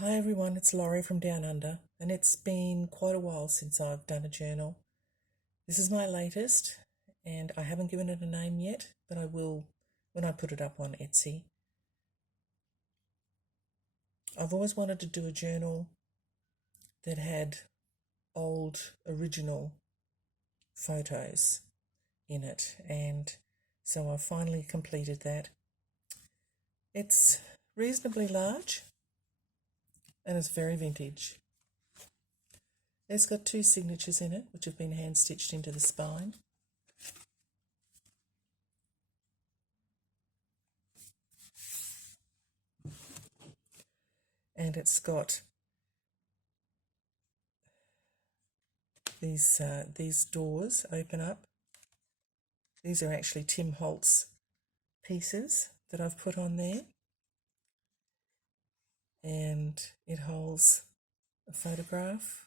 Hi everyone, it's Laurie from Down Under, and it's been quite a while since I've done a journal. This is my latest, and I haven't given it a name yet, but I will when I put it up on Etsy. I've always wanted to do a journal that had old original photos in it, and so I've finally completed that. It's reasonably large and it's very vintage. It's got two signatures in it, which have been hand stitched into the spine. And it's got these doors open up. These are actually Tim Holtz pieces that I've put on there. And it holds a photograph.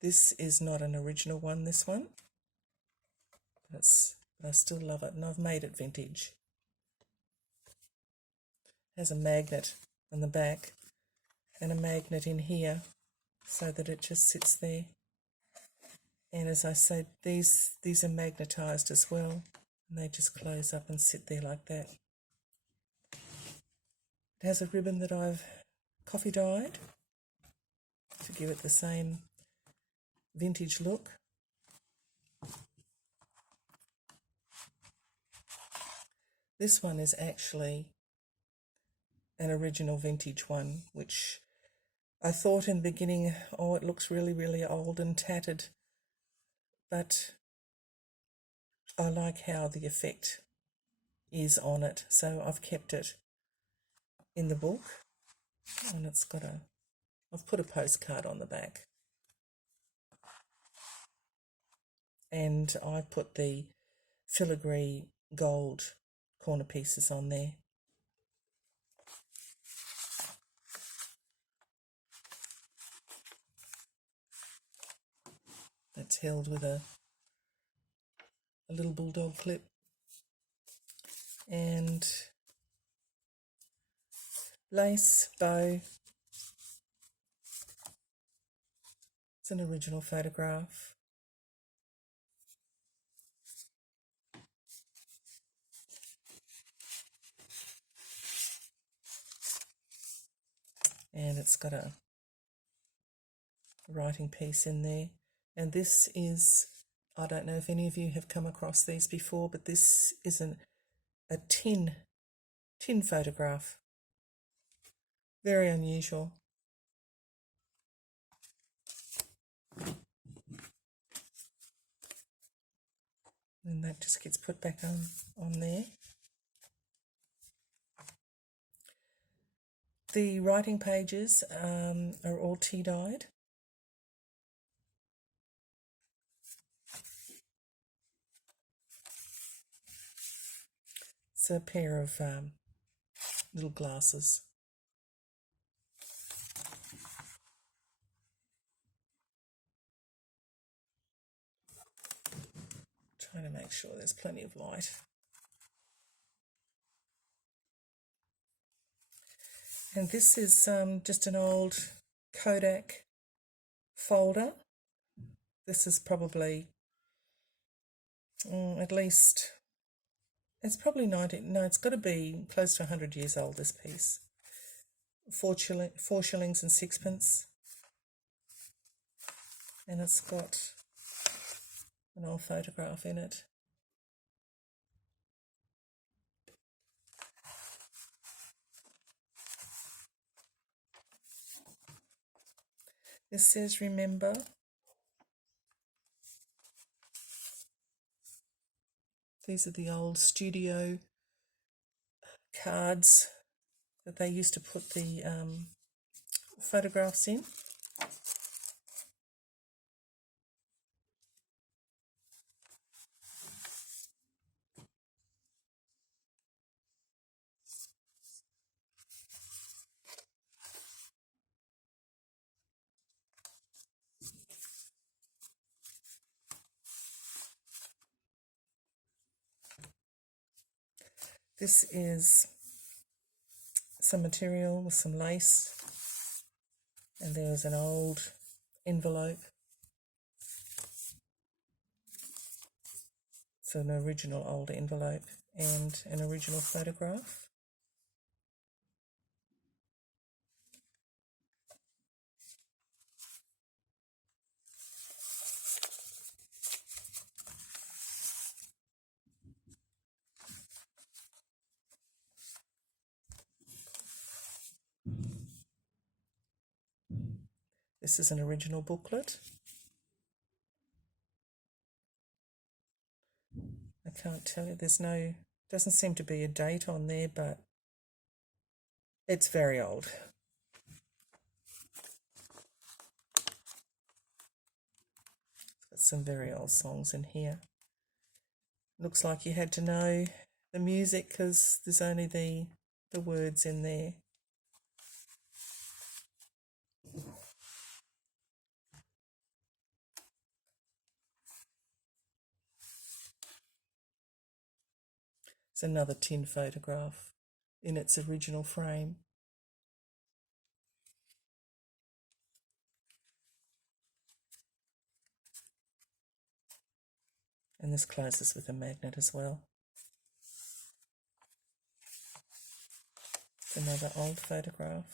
This is not an original one, this one. But I still love it, and I've made it vintage. It has a magnet on the back and a magnet in here so that it just sits there. And as I said, these are magnetised as well, and they just close up and sit there like that. It has a ribbon that I've coffee dyed to give it the same vintage look. This one is actually an original vintage one, which I thought in the beginning, oh, it looks really, really old and tattered. But I like how the effect is on it, so I've kept it in the book. And it's got I've put a postcard on the back. And I put the filigree gold corner pieces on there. It's held with a little bulldog clip. And lace bow. It's an original photograph. And it's got a writing piece in there. And this is, I don't know if any of you have come across these before, but this is a tin photograph. Very unusual. And that just gets put back on there. The writing pages are all tea dyed. It's a pair of little glasses. Trying to make sure there's plenty of light. And this is just an old Kodak folder. This is probably at least, it's probably 90, no, it's got to be close to 100 years old, this piece. 4 shillings and sixpence. And it's got an old photograph in it. This says remember. These are the old studio cards that they used to put the photographs in. This is some material with some lace, and there was an old envelope. So an original old envelope and an original photograph. This is an original booklet. I can't tell you, doesn't seem to be a date on there, but it's very old. Got some very old songs in here. Looks like you had to know the music because there's only the words in there. It's another tin photograph in its original frame. And this closes with a magnet as well. It's another old photograph.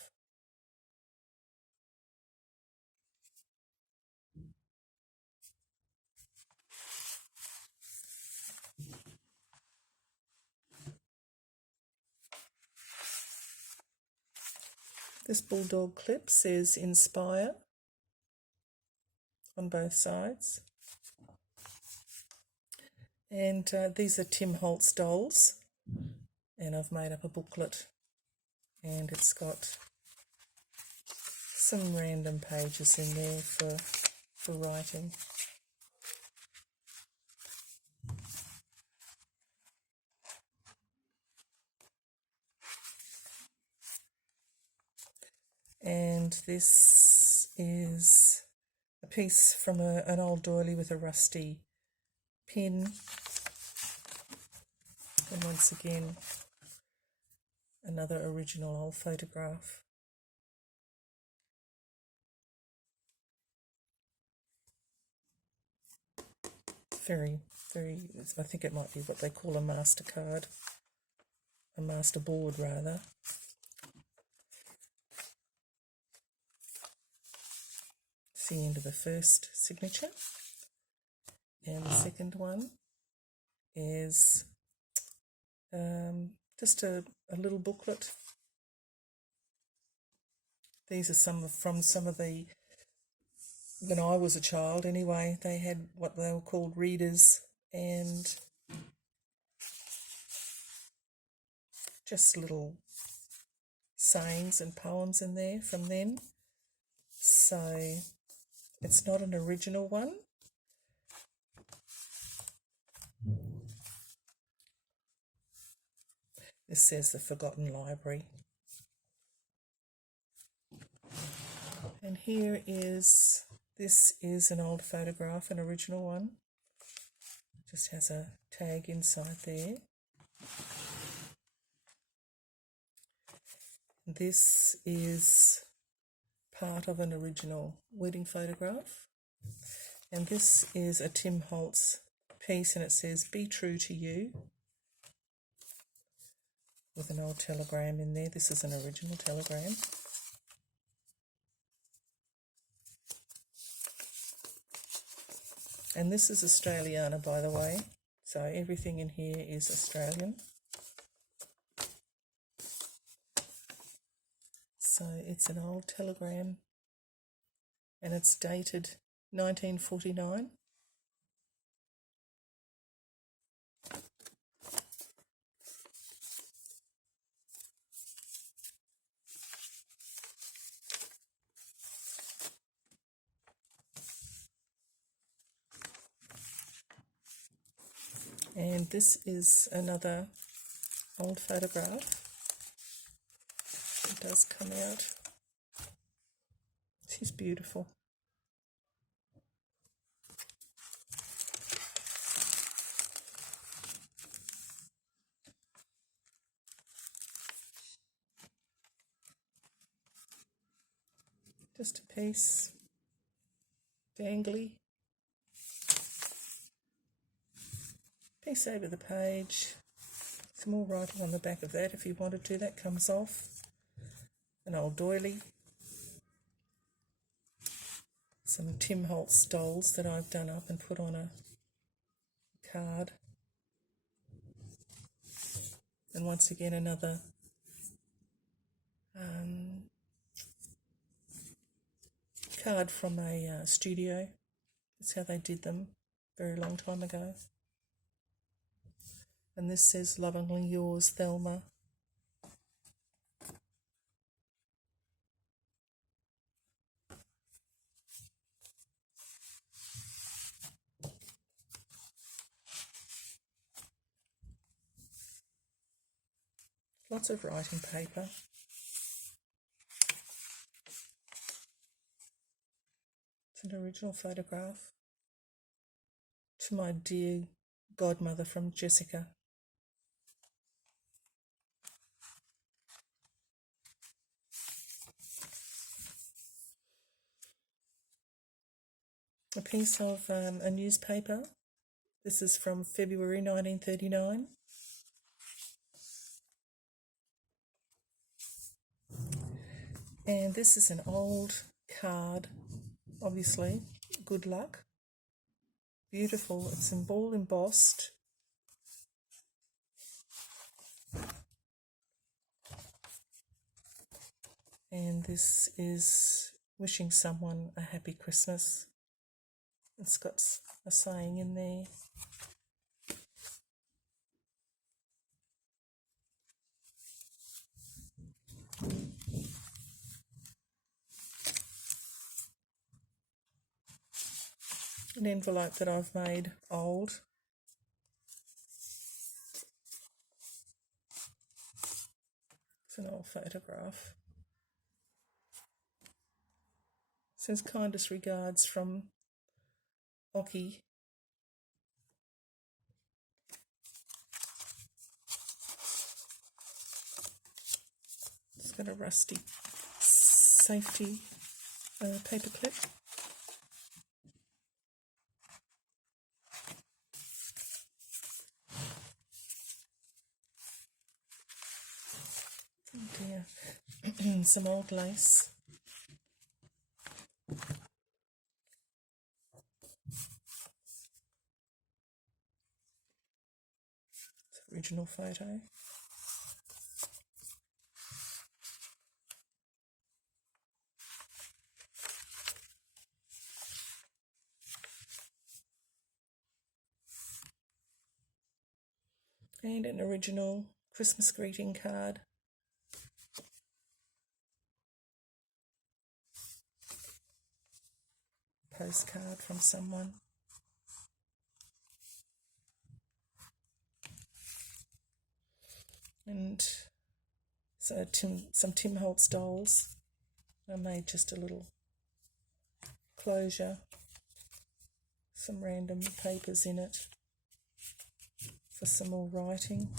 This bulldog clip says Inspire on both sides. And these are Tim Holtz dolls. And I've made up a booklet. And it's got some random pages in there for writing. And this is a piece from an old doily with a rusty pin. And once again, another original old photograph. Very, I think it might be what they call a MasterCard. A masterboard, rather. It's the end of the first signature. And the second one is just a little booklet. These are from some of the, when I was a child anyway, they had what they were called readers, and just little sayings and poems in there from them. So it's not an original one. This says The Forgotten Library. And this is an old photograph, an original one. Just has a tag inside there. This is part of an original wedding photograph. And this is a Tim Holtz piece, and it says, "Be true to you," with an old telegram in there. This is an original telegram. And this is Australiana, by the way. So everything in here is Australian. So it's an old telegram, and it's dated 1949. And this is another old photograph. It does come out. She's beautiful. just a piece, dangly. Piece over the page. Some more writing on the back of that if you wanted to. That comes off. An old doily. Some Tim Holtz dolls that I've done up and put on a card. And once again another card from a studio. That's how they did them a very long time ago. And this says, "Lovingly yours, Thelma." Lots of writing paper. It's an original photograph. To my dear godmother from Jessica. A piece of a newspaper. This is from February 1939. And this is an old card, obviously. Good luck. Beautiful. It's all embossed. And this is wishing someone a happy Christmas. It's got a saying in there. An envelope that I've made old. It's an old photograph. It says, "Kindest regards from Oki." It's got a rusty safety paper clip. Oh dear. Some old lace. It's an original photo. And an original Christmas greeting card. Postcard from someone. And so some Tim Holtz dolls. I made just a little closure. Some random papers in it for some more writing.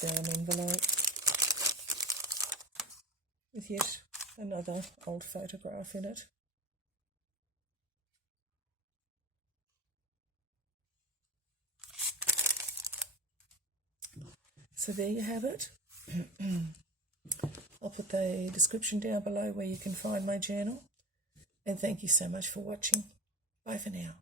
Down envelope with yet another old photograph in it. So there you have it. I'll put the description down below where you can find my journal. And thank you so much for watching. Bye for now.